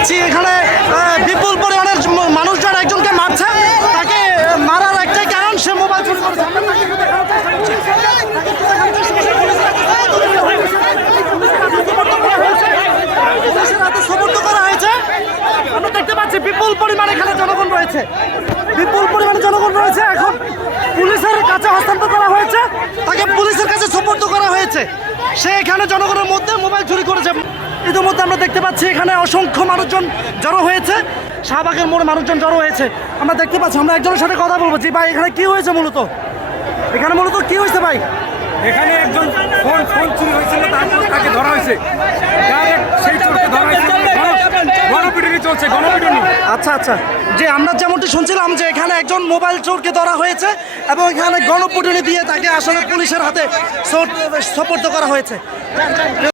পাচ্ছি এখানে বিপুল পরিমাণের মানুষজন একজনকে মারছে, তাকে মারার একটাই কারণ সে মোবাইল চুরি করেছে। আমরা দেখতে পাচ্ছি বিপুল পরিমাণে এখানে জনগণ রয়েছে, বিপুল পরিমাণে জনগণ রয়েছে। এখন পুলিশের কাছে হস্তান্তর করা হয়েছে, তাকে পুলিশের কাছে সোপর্দ করা হয়েছে। সে এখানে জনগণের মধ্যে মোবাইল চুরি করেছে। ইতিমধ্যে আমরা দেখতে পাচ্ছি এখানে অসংখ্য মানুষজন জড়ো হয়েছে, শাহবাগের মোড়ে মানুষজন জড়ো হয়েছে। আমরা দেখতে পাচ্ছি, আমরা একজনের সাথে কথা বলবো। জি ভাই, এখানে কি হয়েছে মূলত? এখানে মূলত কি হয়েছে ভাই? এখানে একজন ফোন চুরি হয়েছিল, তারপর তাকে ধরা হয়েছে। সেই চোরকে ধরা হয়েছে, গণপিটুনি চলছে, গণপিটুনি। আচ্ছা আচ্ছা, যে আমরা যেমনটি শুনছিলাম যে এখানে একজন মোবাইল চোরকে ধরা হয়েছে এবং এখানে গণপিটুনি দিয়ে তাকে আসলে পুলিশের হাতে সোপর্দ করা হয়েছে।